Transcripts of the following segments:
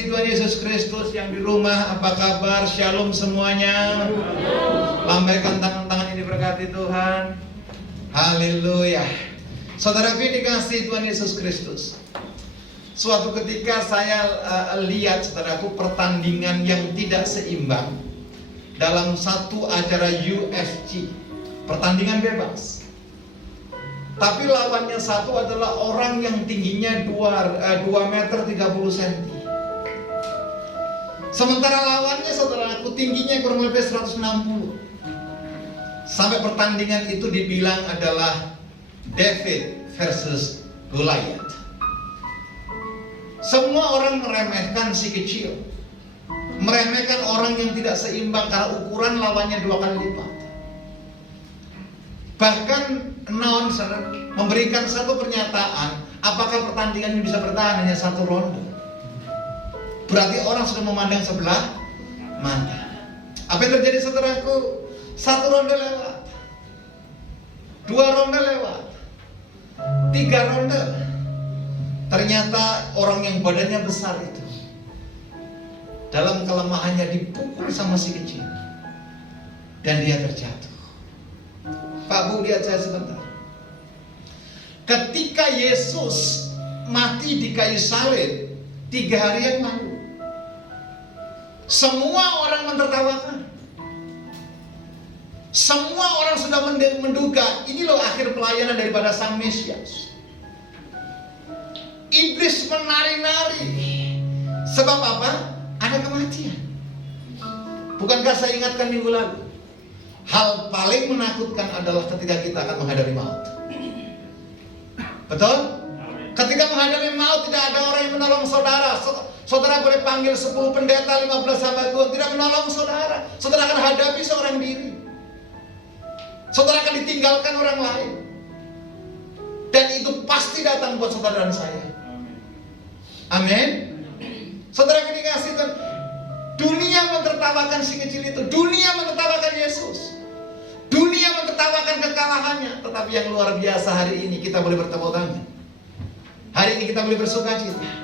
kasih Tuhan Yesus Kristus. Yang di rumah apa kabar? Shalom semuanya. Lambaikan tangan-tangan ini, berkati Tuhan. Haleluya. Saudaraku dikasih Tuhan Yesus Kristus. Suatu ketika saya lihat, saudaraku, pertandingan yang tidak seimbang dalam satu acara UFC. Pertandingan bebas. Tapi lawannya satu adalah orang yang tingginya 2 meter 30 cm. Sementara lawannya, saudaraku, tingginya kurang lebih 160. Sampai pertandingan itu dibilang adalah David versus Goliath. Semua orang meremehkan si kecil, meremehkan orang yang tidak seimbang karena ukuran lawannya 2 kali lipat. Bahkan announcer memberikan satu pernyataan, apakah pertandingan ini bisa bertahan hanya 1 ronde. Berarti orang sudah memandang sebelah mata. Apa yang terjadi, saudaraku? 1 ronde lewat, 2 ronde lewat, 3 ronde. Ternyata orang yang badannya besar itu dalam kelemahannya dipukul sama si kecil dan dia terjatuh. Pak Bu, lihat saya sebentar. Ketika Yesus mati di kayu salib 3 hari yang lalu, semua orang mentertawakan. Semua orang sudah menduga ini loh akhir pelayanan daripada Sang Mesias. Iblis menari-nari. Sebab apa? Ada kematian. Bukankah saya ingatkan minggu lalu? Hal paling menakutkan adalah ketika kita akan menghadapi maut. Betul? Ketika menghadapi maut tidak ada orang yang menolong saudara. Saudara boleh panggil 10 pendeta, 15 hamba Tuhan, tidak menolong saudara. Saudara akan hadapi seorang diri. Saudara akan ditinggalkan orang lain. Dan itu pasti datang buat saudara dan saya. Amin. Saudara yang dikasih Tuhan, dunia mentertawakan si kecil itu. Dunia mentertawakan Yesus. Dunia mentertawakan kekalahannya. Tetapi yang luar biasa, hari ini kita boleh bertepuk tangan. Hari ini kita boleh bersuka cita.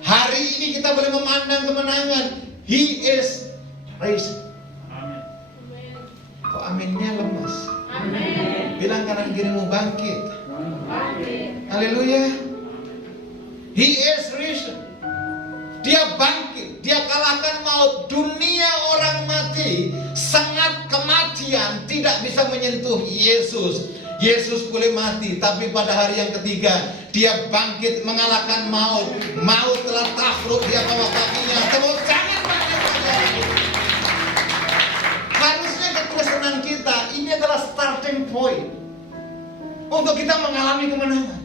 Hari ini kita boleh memandang kemenangan. He is raised. Kok aminnya lemas? Amin. Bilang kanan kirimu bangkit. Haleluya. He is risen. Dia bangkit. Dia kalahkan maut. Dunia orang mati, sangat kematian tidak bisa menyentuh Yesus. Yesus boleh mati, tapi pada hari yang ketiga dia bangkit mengalahkan maut. Maut telah takluk di bawah kakinya. Tepuk tangan bagi Dia. Harusnya kekristenan kita ini adalah starting point untuk kita mengalami kemenangan.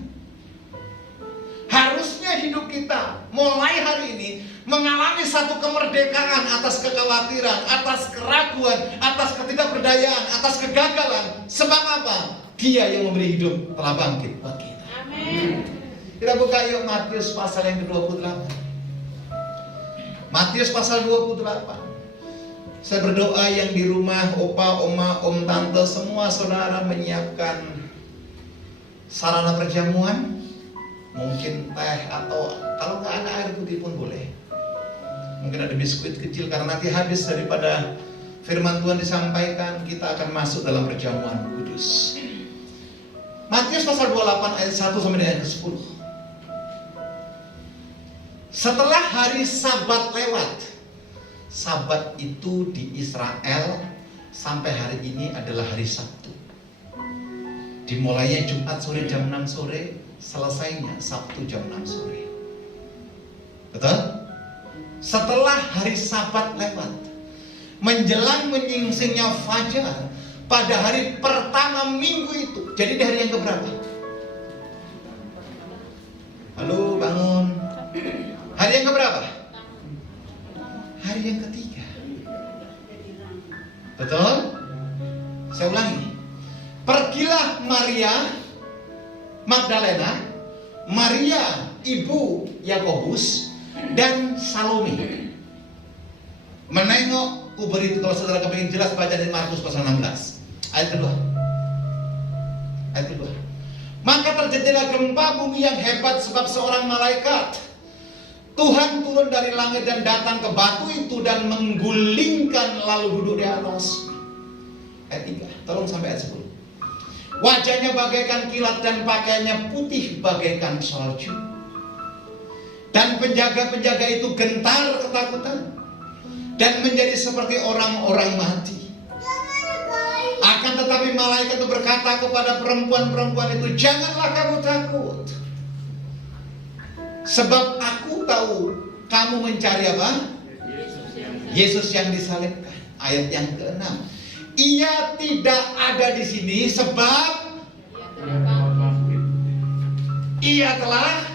Harusnya hidup kita mulai hari ini mengalami satu kemerdekaan atas kekhawatiran, atas keraguan, atas ketidakberdayaan, atas kegagalan. Sebab apa? Dia yang memberi hidup telah bangkit buat kita. Amin. Kita buka yuk Matius pasal yang ke-28. Matius pasal 28. Saya berdoa yang di rumah, opa, oma, om, tante, semua saudara menyiapkan sarana perjamuan. Mungkin teh atau kalau nggak ada air putih pun boleh. Mungkin ada biskuit kecil karena nanti habis daripada firman Tuhan disampaikan, kita akan masuk dalam perjamuan kudus. Matius pasal 28 ayat 1 sampai dengan 10. Setelah hari Sabat lewat, Sabat itu di Israel sampai hari ini adalah hari Sabtu. Dimulainya Jumat sore jam 6 sore, selesainya Sabtu jam 6 sore. Betul? Setelah hari Sabat lewat, menjelang menyingsingnya fajar pada hari pertama minggu itu. Jadi di hari yang keberapa? Halo, bangun. Hari yang keberapa? Hari yang ketiga. Betul? Saya ulangi. Pergilah Maria Magdalena, Maria ibu Yakobus, dan Salome menengok kubur itu. Kalau saudara kepingin jelas, baca dari Markus pasal 16 ayat kedua. Ayat kedua. Maka terjadilah gempa bumi yang hebat sebab seorang malaikat Tuhan turun dari langit dan datang ke batu itu dan menggulingkan lalu duduk di atas. Ayat 3, tolong sampai ayat 10. Wajahnya bagaikan kilat dan pakaiannya putih bagaikan salju. Dan penjaga-penjaga itu gentar ketakutan dan menjadi seperti orang-orang mati. Akan tetapi malaikat itu berkata kepada perempuan-perempuan itu, janganlah kamu takut. Sebab aku tahu kamu mencari apa? Yesus yang disalibkan. Ayat yang ke-6. Ia tidak ada di sini sebab ia telah.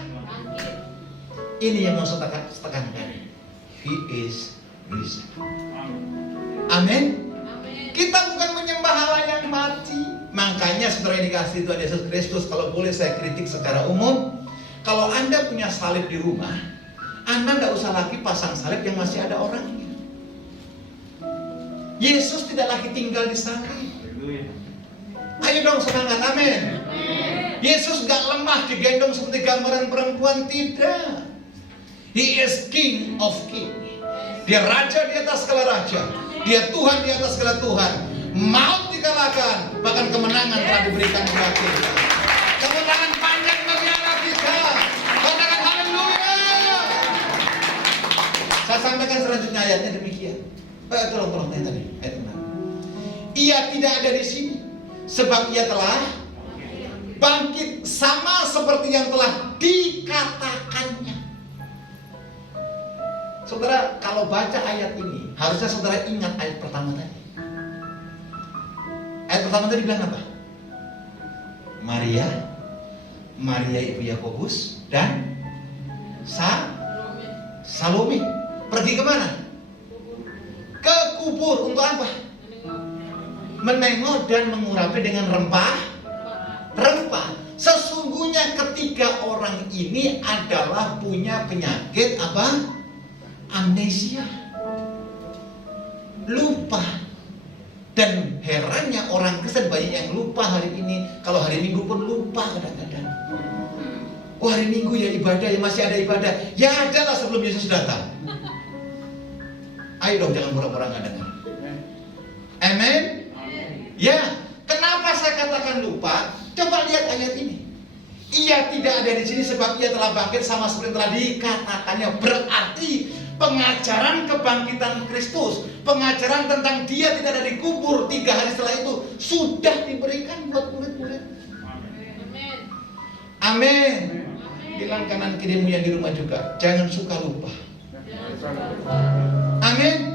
Ini yang mau saya tekankan. He is risen. Amin. Kita bukan menyembah Allah yang mati. Makanya saudara yang dikasihi Tuhan Yesus Kristus, kalau boleh saya kritik secara umum, kalau Anda punya salib di rumah, Anda tidak usah lagi pasang salib yang masih ada orangnya. Yesus tidak lagi tinggal di salib. Ayo dong semangat, amin. Yesus gak lemah digendong seperti gambaran perempuan, tidak. He is King of King. Dia raja di atas segala raja. Dia Tuhan di atas segala Tuhan. Maut dikalahkan, bahkan kemenangan telah diberikan kepada kita. Kemenangan panjang bagi anak kita. Katakan haleluya. Saya sampaikan selanjutnya ayatnya demikian. Tolong tadi ayat 6. Ia tidak ada di sini sebab ia telah bangkit sama seperti yang telah dikatakannya. Saudara, kalau baca ayat ini, harusnya saudara ingat ayat pertama tadi. Ayat pertama tadi bilang apa? Maria ibu Yakobus dan Salome pergi kemana? Ke kubur untuk apa? Menengok dan mengurapi dengan rempah. Sesungguhnya ketiga orang ini adalah punya penyakit apa? Amnesia. Lupa. Dan herannya orang Kristen banyak yang lupa hari ini. Kalau hari Minggu pun lupa kadang-kadang. Oh, hari Minggu ya ibadah, ya masih ada ibadah. Ya adalah sebelum Yesus datang. Ayo dong, jangan pura-pura nggak dengar. Amen. Ya, kenapa saya katakan lupa? Coba lihat ayat ini. Ia tidak ada di sini sebab ia telah bangkit sama seperti telah dikatakannya. Berarti pengajaran kebangkitan Kristus, pengajaran tentang dia tidak ada di kubur 3 hari setelah itu sudah diberikan buat murid-murid. Amin. Bilang kanan kirimu yang di rumah juga, jangan suka lupa. Amin.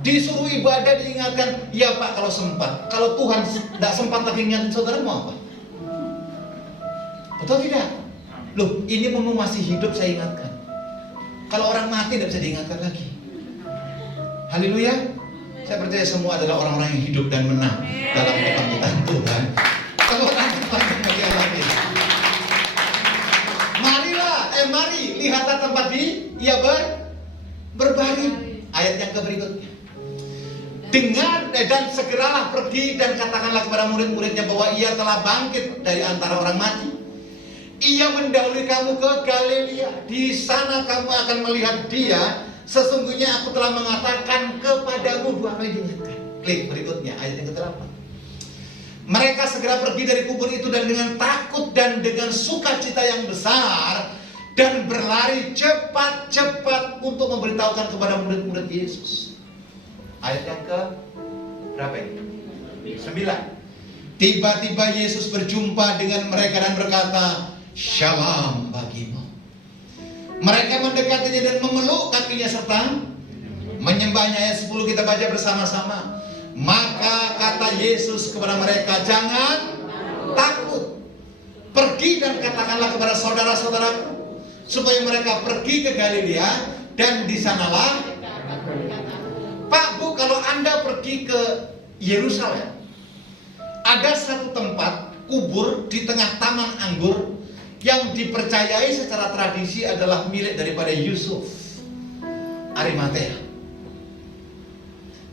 Disuruh ibadah diingatkan, ya Pak kalau sempat. Kalau Tuhan tidak sempat lagi ingatin saudara mau apa? Betul tidak? Loh, ini mumpung masih hidup saya ingatkan. Kalau orang mati tidak bisa diingatkan lagi. Haleluya. Saya percaya semua adalah orang-orang yang hidup dan menang dalam kebangkitan Tuhan. Tepuk tangan bagi Allah ini. Mari lihatlah tempat ia berbaring. Ayat yang berikutnya. Dan segeralah pergi dan katakanlah kepada murid-muridnya bahwa ia telah bangkit dari antara orang mati. Ia mendahului kamu ke Galilea. Di sana kamu akan melihat dia. Sesungguhnya aku telah mengatakan kepadamu. 2 kali diingatkan. Klik berikutnya ayat yang ke-8. Mereka segera pergi dari kubur itu dan dengan takut dan dengan sukacita yang besar dan berlari cepat-cepat untuk memberitahukan kepada murid-murid Yesus. Ayat yang ke berapa ini? 9. Tiba-tiba Yesus berjumpa dengan mereka dan berkata, Shalom bagimu. Mereka mendekatinya dan memeluk kakinya serta menyembahnya. Ayat 10 kita baca bersama-sama. Maka kata Yesus kepada mereka, jangan takut. Pergi dan katakanlah kepada saudara-saudaraku supaya mereka pergi ke Galilea dan di sanalah. Pak, Bu, kalau Anda pergi ke Yerusalem, ada satu tempat kubur di tengah taman anggur yang dipercayai secara tradisi adalah milik daripada Yusuf Arimatea.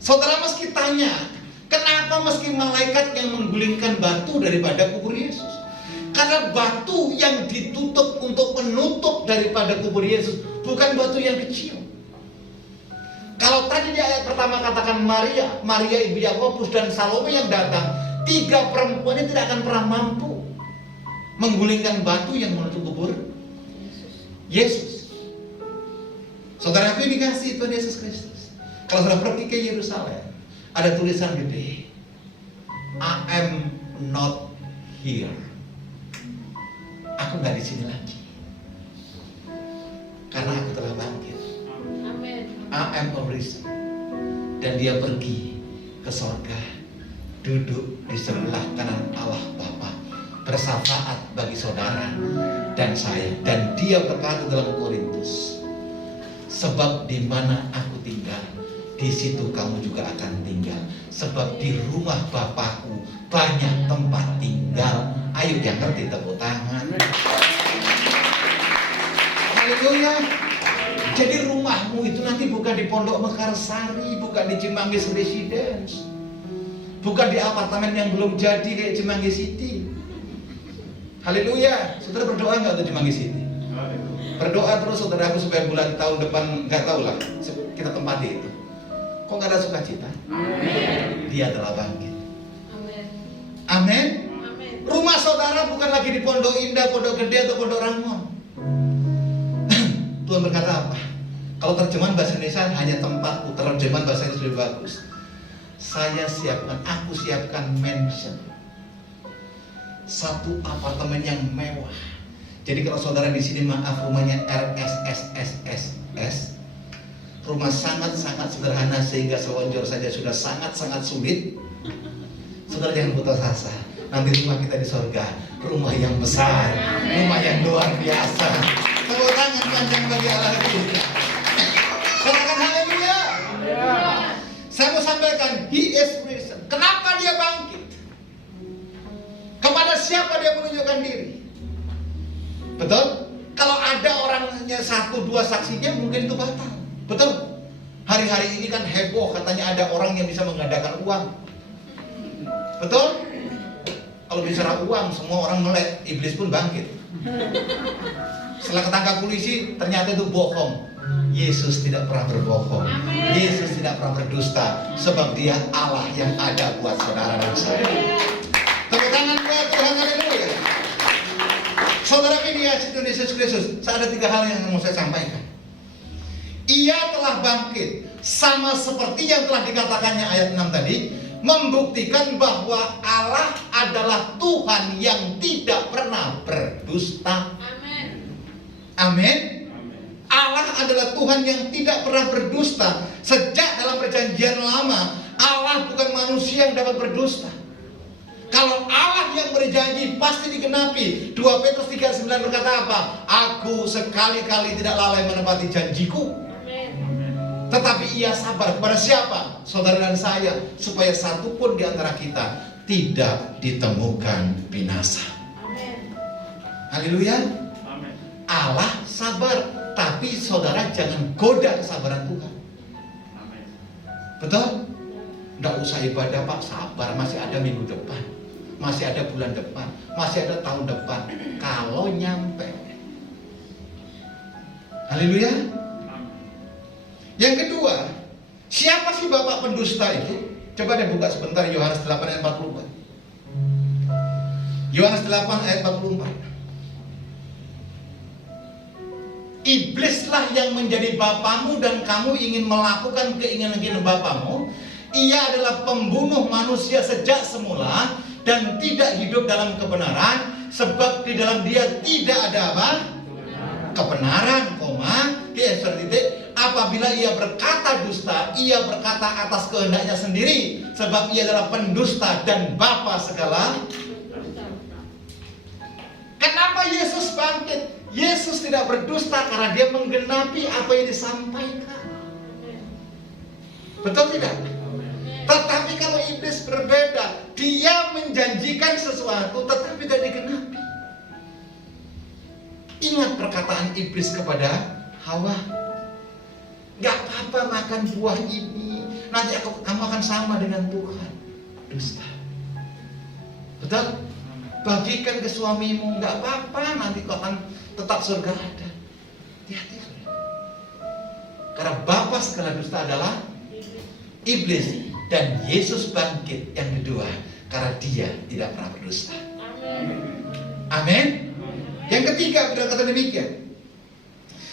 Saudara meski tanya, kenapa meski malaikat yang menggulingkan batu daripada kubur Yesus? Karena batu yang ditutup untuk menutup daripada kubur Yesus bukan batu yang kecil. Kalau tadi di ayat pertama katakan Maria ibu Yakobus dan Salome yang datang, 3 perempuan ini tidak akan pernah mampu menggulingkan batu yang menutup kubur Yesus. Saudara, aku dikasih Tuhan Yesus Kristus. Kalau saudara pergi ke Yerusalem, ada tulisan gede, I am not here. Aku nggak di sini lagi, karena aku telah bangkit. I am arisen. Dan dia pergi ke sorga, duduk di sebelah kanan Allah Bapa, bersyafaat bagi saudara dan saya. Dan dia berkata dalam Korintus, sebab di mana aku tinggal, di situ kamu juga akan tinggal. Sebab di rumah Bapakku banyak tempat tinggal. Ayo yang ngerti, tepuk tangan. Haleluya. Jadi rumahmu itu nanti bukan di Pondok Mekarsari, bukan di Cimanggis Residence, bukan di apartemen yang belum jadi kayak Cimanggis City. Haleluya. Saudara berdoa nggak untuk Cimanggis City? Berdoa terus saudaraku supaya bulan tahun depan, nggak tahu lah, kita tempati itu. Kok nggak ada sukacita? Amin. Dia telah bangkit. Amin. Amin. Rumah saudara bukan lagi di Pondok Indah, Pondok Gede atau Pondok Rangon. Tuhan berkata apa? Kalau terjemahan bahasa Indonesia hanya tempatku, terjemahan bahasa Inggris lebih bagus. Aku siapkan mansion, satu apartemen yang mewah. Jadi kalau saudara di sini maaf rumahnya RSSSSS, rumah sangat-sangat sederhana sehingga selonjor saja sudah sangat-sangat sulit. Saudara jangan putus asa. Nanti rumah kita di sorga, rumah yang besar, rumah yang luar biasa. Tepuk tangan panjang bagi Allah kita. Katakan haleluya. Saya mau sampaikan, He is risen. Kenapa dia bangkit? Kepada siapa dia menunjukkan diri? Betul? Kalau ada orangnya 1-2 saksinya mungkin itu batal. Betul? Hari-hari ini kan heboh, katanya ada orang yang bisa menggandakan uang. Betul? Kalau bicara uang, semua orang melek, iblis pun bangkit. Setelah ketangkap polisi, ternyata itu bohong. Yesus tidak pernah berbohong. Yesus tidak pernah berdusta. Sebab dia Allah yang ada buat saudara dan saya. Tepuk tangan buat Tuhan, haleluya. Saudara ini Tuhan Yesus Kristus, ada 3 hal yang mau saya sampaikan. Ia telah bangkit, sama seperti yang telah dikatakannya ayat 6 tadi, membuktikan bahwa Allah adalah Tuhan yang tidak pernah berdusta. Amin. Amin. Allah adalah Tuhan yang tidak pernah berdusta. Sejak dalam perjanjian lama, Allah bukan manusia yang dapat berdusta. Kalau Allah yang berjanji pasti digenapi. 2 Petrus 3:9 berkata apa? Aku sekali-kali tidak lalai menepati janjiku. Tetapi ia sabar kepada siapa? Saudara dan saya, supaya satu pun di antara kita tidak ditemukan binasa. Amin. Haleluya. Amin. Allah sabar, tapi saudara jangan goda kesabaran Tuhan. Amin. Betul? Nggak usah ibadah Pak, sabar, masih ada minggu depan, masih ada bulan depan, masih ada tahun depan. Kalau nyampe. Haleluya. Yang kedua, siapa sih bapak pendusta itu? Coba deh buka sebentar Yohanes 8 ayat 44. Yohanes 8 ayat 44. Iblislah yang menjadi bapamu dan kamu ingin melakukan keinginan-keinginan bapamu. Ia adalah pembunuh manusia sejak semula dan tidak hidup dalam kebenaran, sebab di dalam dia tidak ada apa? Kebenaran, titik. Apabila ia berkata dusta, ia berkata atas kehendaknya sendiri, sebab ia adalah pendusta dan bapa segala. Kenapa Yesus bangkit? Yesus tidak berdusta karena dia menggenapi apa yang disampaikan. Betul tidak? Tetapi kalau iblis berbeda, dia menjanjikan sesuatu tetapi tidak digenapi. Ingat perkataan iblis kepada Hawa, gak apa-apa makan buah ini, nanti kamu akan sama dengan Tuhan. Dusta. Betul? Bagikan ke suamimu, gak apa-apa, nanti kau akan tetap surga ada. Hati-hati. Karena bapa segala dusta adalah iblis. Dan Yesus bangkit yang kedua karena dia tidak pernah berdusta. Amin. Yang ketiga berkata demikian,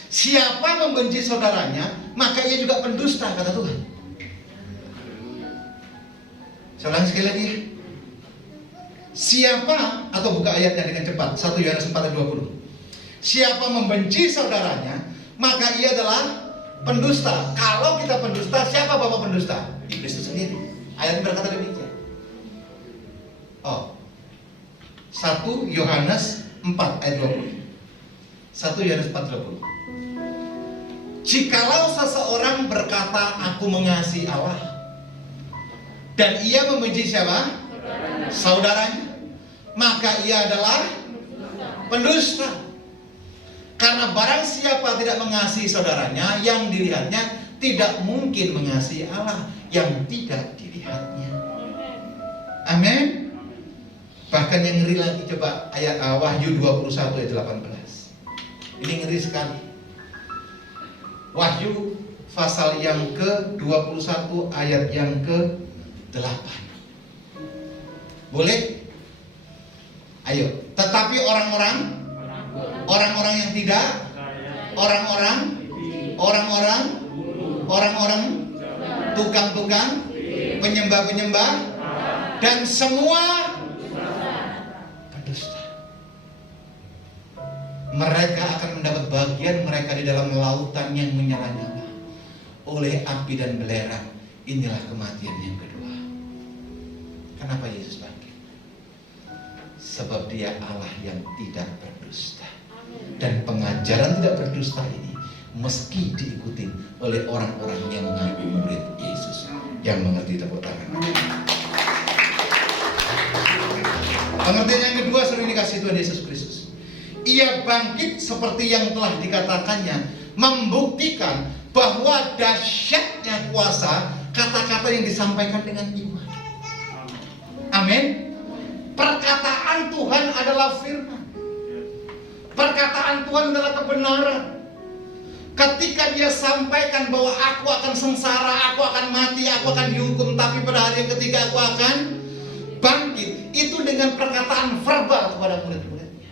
siapa membenci saudaranya maka ia juga pendusta, kata Tuhan. Saya ulangi sekali lagi. Siapa, atau buka ayatnya dengan cepat, 1 Yohanes 4 ayat 20. Siapa membenci saudaranya maka ia adalah pendusta. Kalau kita pendusta, siapa bapa pendusta? Iblis itu sendiri. Ayat berkata demikian. 1 Yohanes 4 ayat 20. 1 Yohanes 4 20. Jikalau seseorang berkata aku mengasihi Allah dan ia membenci siapa? Saudaranya, maka ia adalah pendusta. Karena barang siapa tidak mengasihi saudaranya, yang dilihatnya tidak mungkin mengasihi Allah yang tidak dilihatnya. Amin. Bahkan yang ngeri lagi, coba ayat Wahyu 21 ayat 18. Ini ngeri sekali. Wahyu pasal yang ke-21 ayat yang ke-8. Boleh? Ayo. Tetapi orang-orang yang tidak, orang-orang tukang-tukang, penyembah-penyembah, dan semua pendusta, mereka akan mendapat bagian mereka di dalam lautan yang menyala-nyala oleh api dan belerang. Inilah kematian yang kedua. Kenapa Yesus bangkit? Sebab dia Allah yang tidak berdusta. Dan pengajaran tidak berdusta ini meski diikuti oleh orang-orang yang mengaku murid Yesus. Yang mengerti, tepuk tangan. Pengertian yang kedua sering dikasih Tuhan Yesus Kristus. Ia bangkit seperti yang telah dikatakannya, membuktikan bahwa dahsyatnya kuasa kata-kata yang disampaikan dengan iman. Amin. Perkataan Tuhan adalah firman. Perkataan Tuhan adalah kebenaran. Ketika dia sampaikan bahwa aku akan sengsara, aku akan mati, aku akan dihukum, tapi pada hari yang ketiga aku akan bangkit. Itu dengan perkataan verbal kepada murid-muridnya.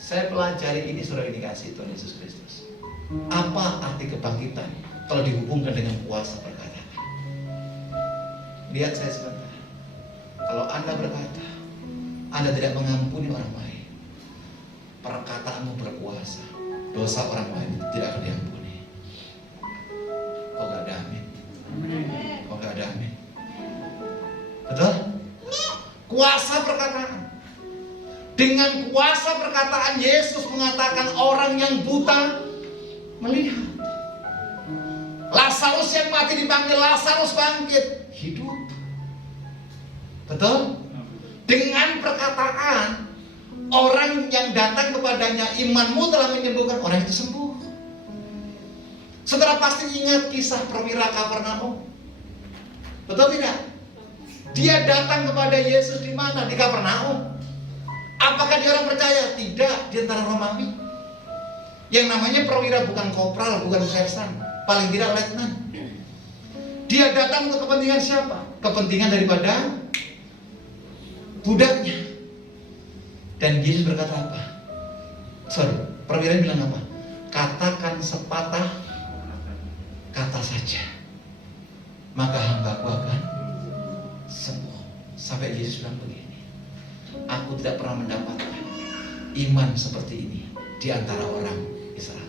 Saya pelajari ini, saudara, dikasih Tuhan Yesus Kristus. Apa arti kebangkitan kalau dihubungkan dengan kuasa perkataan? Lihat saya sebentar. Kalau Anda berkata Anda tidak mengampuni orang lain, perkataanmu berkuasa, dosa orang lain tidak akan diampuni. Kok gak ada amin? Kok gak ada amin? Betul? Kuasa perkataan. Dengan kuasa perkataan Yesus mengatakan orang yang buta melihat. Lazarus yang mati dipanggil Lazarus bangkit, hidup. Betul? Dengan perkataan orang yang datang kepadanya, imanmu telah menyembuhkan, orang itu sembuh. Saudara pasti ingat kisah perwira Kapernaum. Betul tidak? Dia datang kepada Yesus di mana? Di Kapernaum. Apakah dia orang percaya? Tidak, di antara Romawi. Yang namanya perwira bukan kopral, bukan sersan, paling tidak letnan. Dia datang untuk kepentingan siapa? Kepentingan daripada budaknya. Dan Yesus berkata apa? Perwira bilang apa? Katakan sepatah kata saja, maka hambaku akan sembuh. Sampai Yesus bilang begini, aku tidak pernah mendapatkan iman seperti ini di antara orang Israel.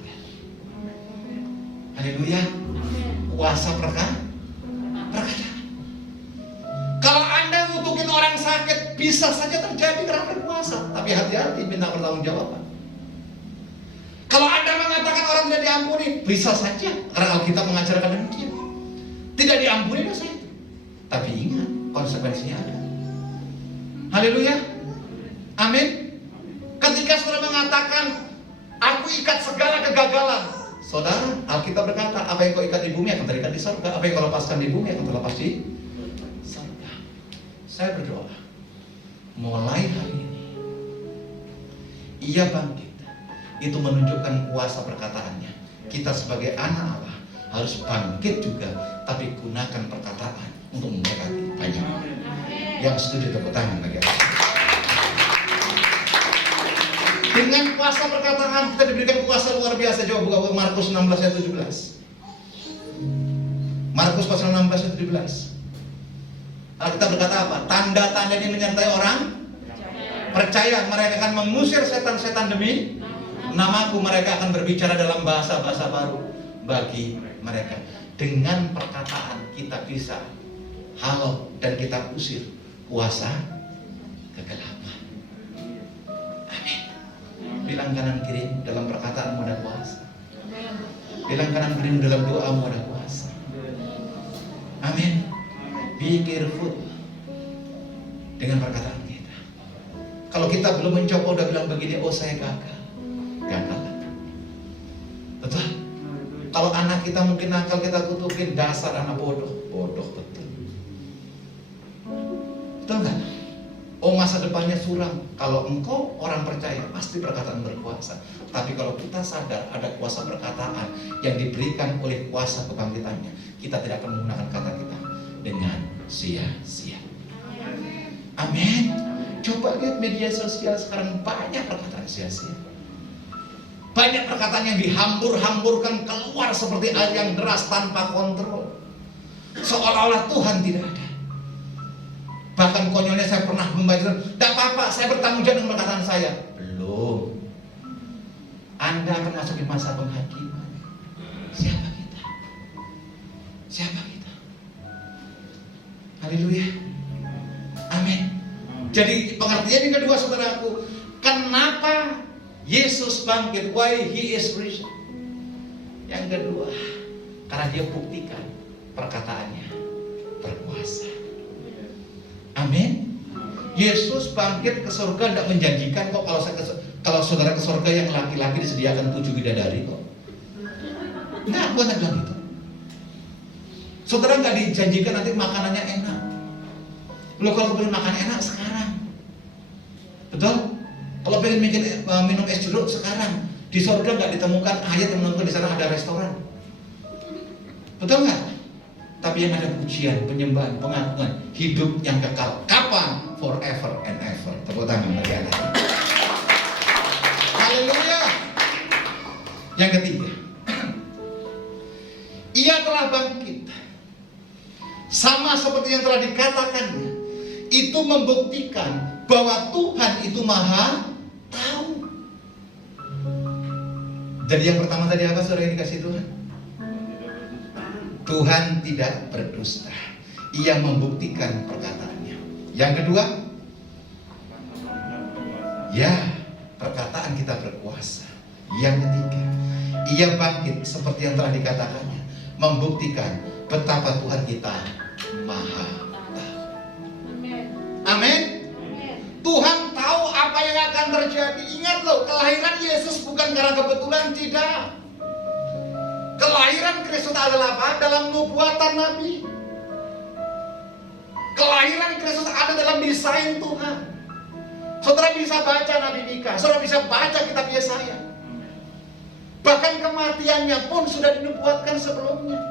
Haleluya. Kuasa perkataan. Kalau Anda ngutukin orang sakit, bisa saja terjadi karena berkuasa. Tapi hati-hati, minta pertanggungjawaban. Kalau Anda mengatakan orang tidak diampuni, bisa saja karena Alkitab mengajarkan demikian. Tidak diampuni dosa itu. Tapi ingat, konsekuensinya ada. Haleluya. Amin. Ketika saudara mengatakan, aku ikat segala kegagalan, saudara, Alkitab berkata, apa yang kau ikat di bumi akan terikat di surga, apa yang kau lepaskan di bumi akan terlepas di surga. Saya berdoa, mulai hari ini ia bangkit. Itu menunjukkan kuasa perkataannya kita sebagai anak Allah harus bangkit juga, tapi gunakan perkataan untuk memberkati banyak. Yang setuju tepuk tangan bagi Allah. Dengan kuasa perkataan kita diberikan kuasa luar biasa. Coba buka Markus 16 ayat 17. Markus pasal 16 ayat 17. Alkitab berkata apa? Tanda-tanda ini menyertai orang percaya. Mereka akan mengusir setan-setan demi namaku. Mereka akan berbicara dalam bahasa-bahasa baru bagi mereka. Dengan perkataan kita bisa halau dan kita usir kuasa kegelapan. Amin. Bilang kanan kiri, dalam perkataanmu ada kuasa. Bilang kanan kiri, dalam doamu ada kuasa. Amin. Be careful dengan perkataan kita. Kalau kita belum mencoba udah bilang begini, oh saya gagal. Gagal. Betul? Kalau anak kita mungkin nakal, kita kutukin, dasar anak bodoh. Bodoh betul. Betul nggak? Oh masa depannya suram. Kalau engkau orang percaya, pasti perkataan berkuasa. Tapi kalau kita sadar ada kuasa perkataan yang diberikan oleh kuasa kebangkitannya, kita tidak akan menggunakan kata kita dengan sia-sia. Amin. Coba lihat media sosial sekarang, banyak perkataan sia-sia. Banyak perkataan yang dihambur-hamburkan keluar seperti air yang deras tanpa kontrol. Seolah-olah Tuhan tidak ada. Bahkan konyolnya saya pernah membaca, tidak apa-apa, saya bertanggung jawab dengan perkataan saya. Belum. Anda akan masuk di masa penghakiman. Siapa kita? Siapa kita? Haleluya. Amin. Jadi pengertian yang kedua saudaraku, kenapa Yesus bangkit? Why He is risen? Yang kedua, karena Dia buktikan perkataannya berkuasa. Amin. Yesus bangkit ke surga tidak menjanjikan kok kalau saudara ke surga yang laki-laki disediakan 7 bidadari kok. Enggak, bukan bilang itu. Saudara nggak dijanjikan nanti makanannya enak. Lo kalau pengen makan enak sekarang, betul? Kalau pengen minum es jeruk sekarang, di surga nggak ditemukan ayat yang menunjukkan di sana ada restoran. Betul nggak? Tapi yang ada pujian, penyembahan, pengakuan, hidup yang kekal. Kapan? Forever and ever. Tepuk tangan bagi anak. Haleluya. Yang ketiga, Ia telah bangkit. Sama seperti yang telah dikatakannya, itu membuktikan bahwa Tuhan itu Maha Tahu. Jadi yang pertama tadi apa saudara yang dikasih Tuhan? Tuhan tidak berdusta. Ia membuktikan perkataannya. Yang kedua, ya, perkataan kita berkuasa. Yang ketiga, Ia bangkit seperti yang telah dikatakannya, membuktikan betapa Tuhan kita Maha Tahu. Amin. Tuhan tahu apa yang akan terjadi. Ingat loh, kelahiran Yesus bukan karena kebetulan, tidak. Kelahiran Kristus adalah apa? Dalam nubuatan Nabi. Kelahiran Kristus ada dalam desain Tuhan. Saudara bisa baca Nabi Mika, saudara bisa baca kitab Yesaya. Bahkan kematiannya pun sudah dinubuatkan sebelumnya.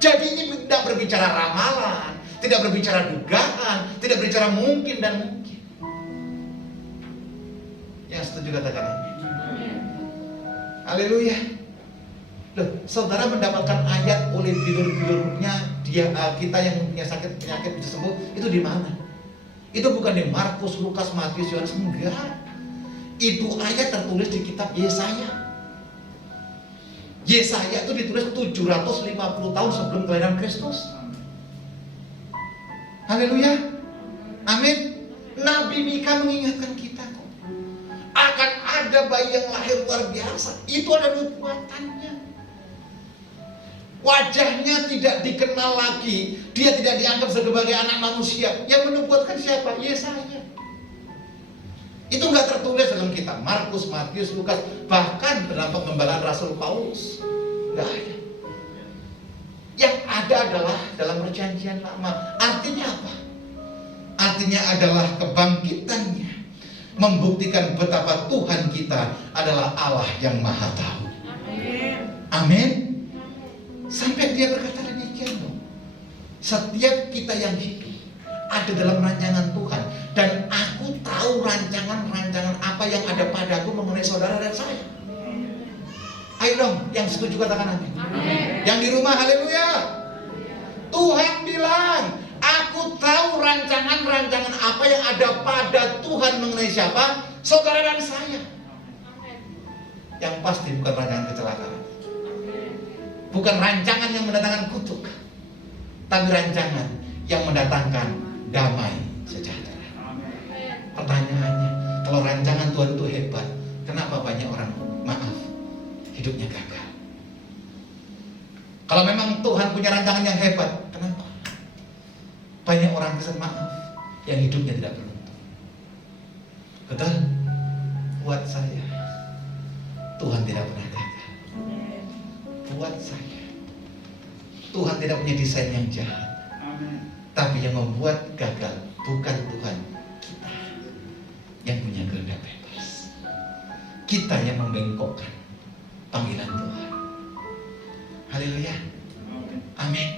Jadi ini tidak berbicara ramalan, tidak berbicara dugaan, tidak berbicara mungkin dan mungkin. Yang setuju katakan amin. Haleluya. Loh, saudara mendapatkan ayat oleh bilur-bilurnya kita yang punya sakit penyakit bisa sembuh itu di mana? Itu bukan di Markus, Lukas, Matius, Yohanes, enggak. Itu ayat tertulis di kitab Yesaya. Yesaya itu ditulis 750 tahun sebelum kelahiran Kristus. Haleluya. Amin. Nabi Mika mengingatkan kita kok, akan ada bayi yang lahir luar biasa. Itu ada nubuatannya. Wajahnya tidak dikenal lagi, dia tidak dianggap sebagai anak manusia. Yang menubuatkan siapa? Yesaya. Itu nggak tertulis dalam kitab Markus, Matius, Lukas, bahkan dalam pengembalaan Rasul Paulus. Nggak ada. Yang ada adalah dalam perjanjian lama. Artinya apa? Artinya adalah kebangkitannya membuktikan betapa Tuhan kita adalah Allah yang Maha Tahu. Amin. Amin. Sampai dia berkata demikian loh. Setiap kita yang hidup ada dalam rancangan Tuhan. Dan aku tahu rancangan-rancangan apa yang ada padaku mengenai saudara dan saya. Ayo dong, yang setuju katakan amin. Yang di rumah, haleluya. Tuhan bilang, aku tahu rancangan-rancangan apa yang ada pada Tuhan mengenai siapa? Saudara dan saya. Yang pasti bukan rancangan kecelakaan. Bukan rancangan yang mendatangkan kutuk, tapi rancangan yang mendatangkan damai sejahtera. Pertanyaannya, kalau rancangan Tuhan itu hebat, kenapa banyak orang hidupnya gagal? Kalau memang Tuhan punya rancangan yang hebat, kenapa banyak orang yang hidupnya tidak beruntung? Betul? Buat saya, Tuhan tidak pernah gagal. Buat saya, Tuhan tidak punya desain yang jahat. Tapi yang membuat gagal bukan Tuhan, kita yang punya kehendak bebas. Kita yang membengkokkan panggilan Tuhan. Haleluya. Amin.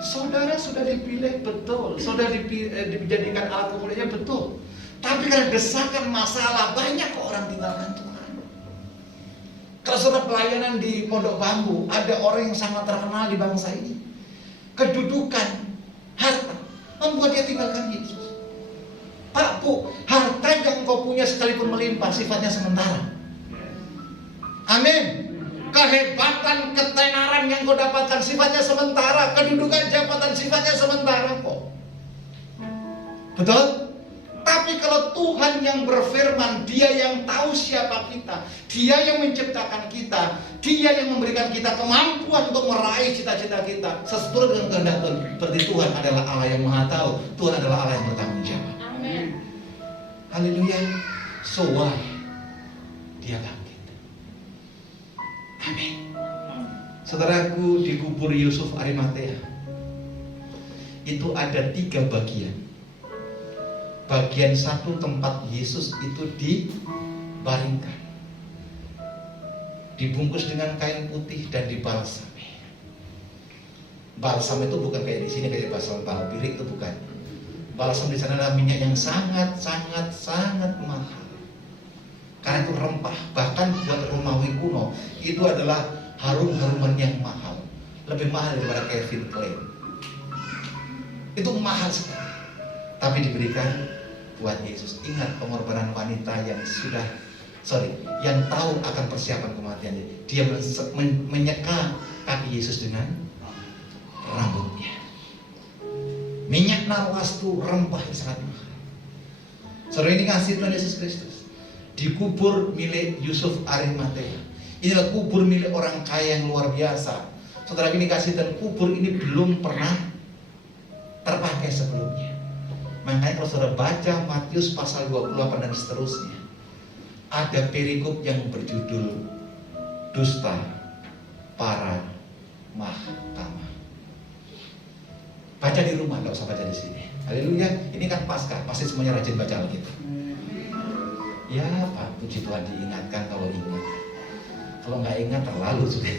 Saudara sudah dipilih betul, sudah dijadikan alat kemuliaannya betul. Tapi karena desakan masalah, banyak orang tinggalkan Tuhan. Kalau saudara pelayanan di Pondok Bambu, ada orang yang sangat terkenal di bangsa ini. Kedudukan, harta, membuat dia tinggalkan Yesus. Pak, Bu, harta yang kau punya sekalipun melimpah sifatnya sementara. Amin. Kehebatan, ketenaran yang kau dapatkan sifatnya sementara. Kedudukan, jabatan sifatnya sementara kok. Betul? Tapi kalau Tuhan yang berfirman, Dia yang tahu siapa kita, Dia yang menciptakan kita, Dia yang memberikan kita kemampuan untuk meraih cita-cita kita sesuai dengan kehendak Tuhan. Berarti Tuhan adalah Allah yang Maha Tahu. Tuhan adalah Allah yang bertanggung jawab. Amin. Haleluya. So why Dia bangkit? Amin. Saudaraku, di kubur Yusuf Arimatea itu ada 3 bagian. Bagian satu tempat Yesus itu dibaringkan, dibungkus dengan kain putih dan dibalsam. Balsam itu bukan kayak di sini kayak balsam palpirik, itu bukan. Balsam di sana adalah minyak yang sangat mahal. Karena itu rempah, bahkan buat Romawi kuno itu adalah harum-haruman yang mahal, lebih mahal daripada Calvin Klein. Itu mahal sekali. Tapi diberikan buat Yesus. Ingat pengorbanan wanita yang yang tahu akan persiapan kematiannya. Dia menyeka kaki Yesus dengan rambutnya. Minyak narwastu rempah yang sangat mahal. Saudara, ini kasih Tuhan Yesus Kristus. Di kubur milik Yusuf Arimatea. Inilah kubur milik orang kaya yang luar biasa. Saudara, ini kasih Tuhan, kubur ini belum pernah terpakai sebelumnya. Makanya kalau saudara baca Matius pasal 28 dan seterusnya, ada perikop yang berjudul dusta para mahkamah. Baca di rumah, nggak usah baca di sini. Haleluya, ini kan Paskah, pasti semuanya rajin baca Alkitab. Ya Pak, puji Tuhan diingatkan kalau ingat. Kalau nggak ingat terlalu sudah.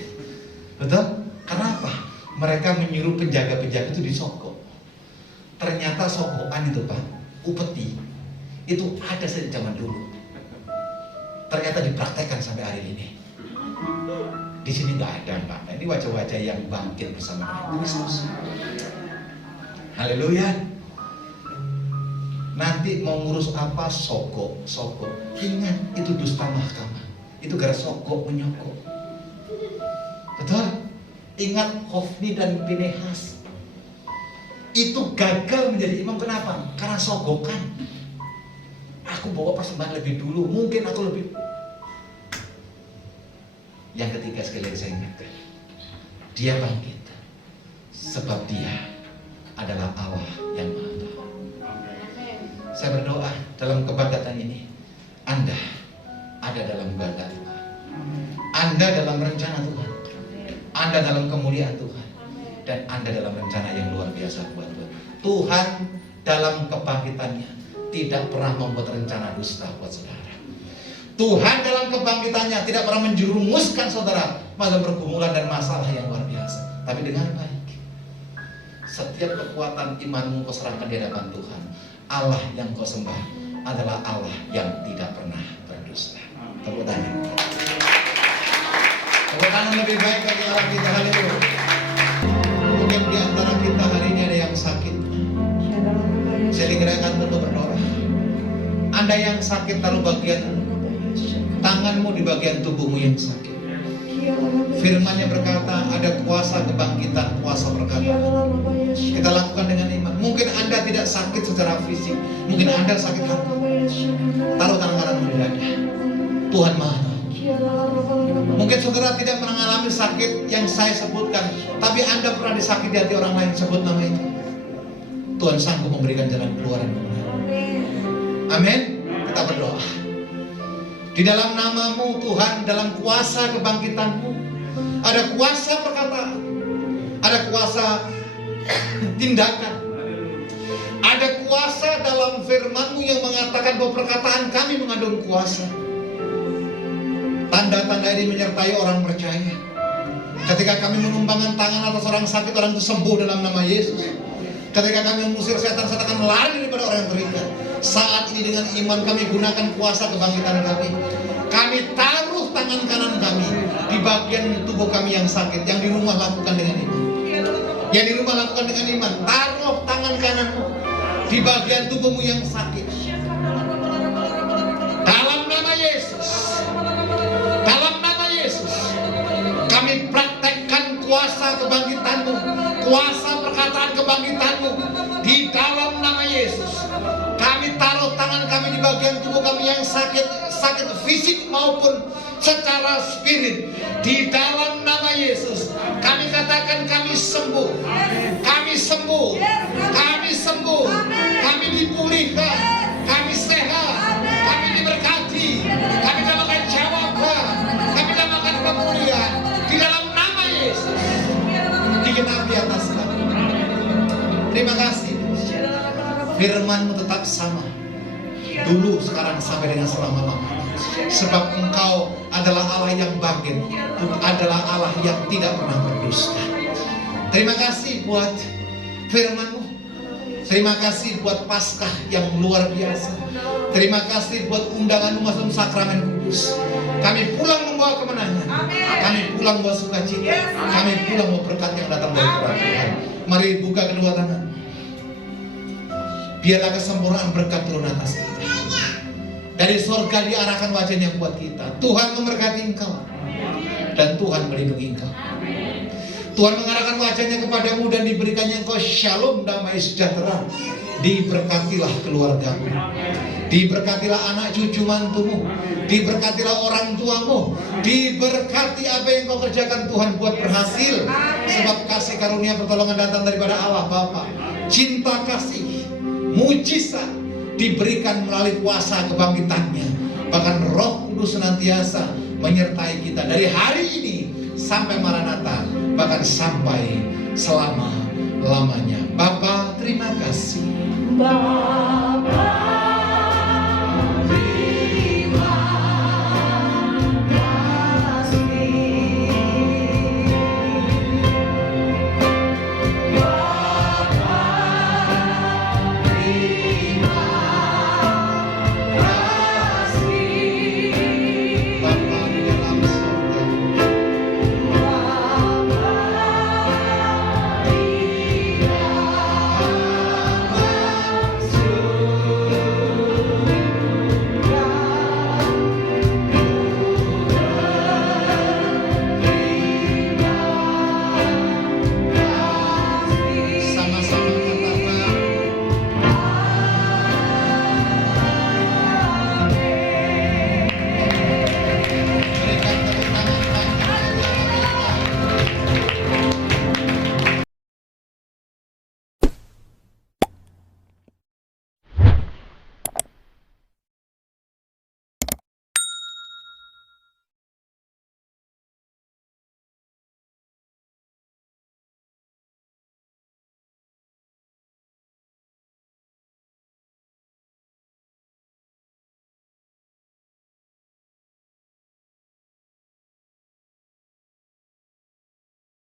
Betul? Kenapa? Mereka menyuruh penjaga-penjaga itu disogok. Ternyata sogokan itu Pak, upeti, itu ada sejak zaman dulu. Ternyata dipraktekkan sampai hari ini. Di sini nggak ada Pak. Ini wajah-wajah yang bangkit bersama Kristus. Haleluya. Nanti mau ngurus apa, sogok. Ingat, itu dusta mahkamah. Itu gara sogok menyogok. Betul? Ingat Hofni dan Pinehas. Itu gagal menjadi imam, kenapa? Karena sogokan. Aku bawa persembahan lebih dulu, mungkin aku lebih. Yang ketiga sekali lagi saya ingatkan, dia bangkit sebab dia adalah Allah yang Maha Tahu. Saya berdoa dalam kebangkitan ini, Anda ada dalam kehendak Tuhan, Anda dalam rencana Tuhan, Anda dalam kemuliaan Tuhan, dan Anda dalam rencana yang luar biasa buat Tuhan. Tuhan dalam kebangkitannya tidak pernah membuat rencana dusta buat saudara. Tuhan dalam kebangkitannya tidak pernah menjerumuskan saudara dalam pergumulan dan masalah yang luar biasa. Tapi dengar baik, setiap kekuatan imanmu kau serahkan di hadapan Tuhan. Allah yang kau sembah adalah Allah yang tidak pernah berdusta. Tepuk tangan. Tepuk tangan lebih baik bagi Allah kita. Haleluya. Mungkin di antara kita hari ini ada yang sakit. Saya digerakkan untuk berdoa. Anda yang sakit, taruh bagian tanganmu di bagian tubuhmu yang sakit. Firman-Nya berkata ada kuasa kebangkitan, kuasa perkataan. Kita lakukan dengan iman. Mungkin Anda tidak sakit secara fisik, mungkin Anda sakit hati. Taruh tangan kananmu di dada. Tuhan Maha Tahu. Mungkin saudara tidak mengalami sakit yang saya sebutkan, tapi Anda pernah disakiti hati orang lain. Sebut nama itu. Tuhan sanggup memberikan jalan keluar yang benar. Amin. Kita berdoa. Di dalam namamu Tuhan, dalam kuasa kebangkitanmu, ada kuasa perkataan, ada kuasa tindakan, ada kuasa dalam firman-Mu yang mengatakan bahwa perkataan kami mengandung kuasa. Tanda-tanda ini menyertai orang percaya. Ketika kami menumpangkan tangan atas orang sakit, orang itu sembuh dalam nama Yesus. Ketika kami mengusir setan, setan akan lari daripada orang yang terikat. Saat ini dengan iman kami gunakan kuasa kebangkitan kami. Kami taruh tangan kanan kami di bagian tubuh kami yang sakit. Yang di rumah lakukan dengan iman. Yang di rumah lakukan dengan iman. Taruh tangan kananmu di bagian tubuhmu yang sakit. Dalam nama Yesus. Dalam nama Yesus. Kami praktekkan kuasa kebangkitanmu, kuasa perkataan kebangkitanmu di dalam nama Yesus. Kami taruh tangan kami di bagian tubuh kami yang sakit, sakit fisik maupun secara spirit. Di dalam nama Yesus, kami katakan kami sembuh, kami sembuh, kami sembuh, kami dipulihkan, kami sehat, kami diberkati, kami dapatkan jawaban, kami dapatkan pemulihan di dalam nama Yesus. Digenapi atas kami. Terima kasih. Firman-Mu tetap sama, dulu, sekarang, sampai dengan selama-lamanya. Sebab Engkau adalah Allah yang bangkit, adalah Allah yang tidak pernah berdusta. Terima kasih buat firman-Mu. Terima kasih buat Paskah yang luar biasa. Terima kasih buat undangan-Mu masuk sakramen kudus. Kami pulang membawa kemenangan. Kami pulang membawa sukacita. Kami pulang membawa berkat yang datang dari Tuhan. Mari buka kedua tangan. Biarlah kesempurnaan berkat turun atas kita. Dari surga diarahkan wajahnya buat kita. Tuhan memberkati engkau. Dan Tuhan melindungi engkau. Tuhan mengarahkan wajahnya kepadamu dan diberikannya engkau shalom, damai sejahtera. Diberkatilah keluargamu. Diberkatilah anak cucu mantumu. Diberkatilah orang tuamu. Diberkati apa yang kau kerjakan Tuhan buat berhasil. Sebab kasih karunia pertolongan datang daripada Allah Bapa. Cinta kasih, mujizat diberikan melalui kuasa kebangkitannya. Bahkan Roh Kudus senantiasa menyertai kita dari hari ini sampai Maranatha, bahkan sampai selama-lamanya. Bapa, terima kasih. Bapa.